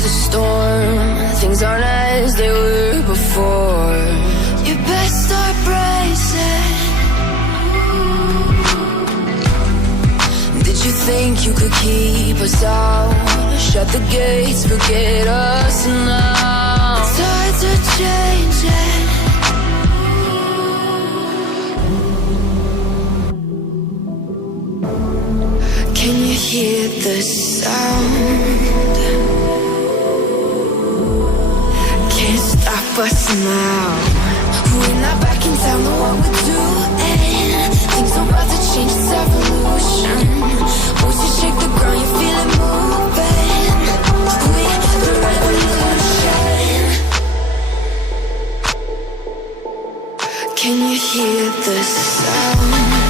the storm. Things aren't as they were before. You best start bracing. Did you think you could keep us out? Shut the gates, forget us now. Tides are changing. Can you hear the sound? Can't stop us now. We're not back in town, know what we're doing. Things are about to change, it's evolution. Once you shake the ground, you feel it moving. We're the revolution. Can you hear the sound?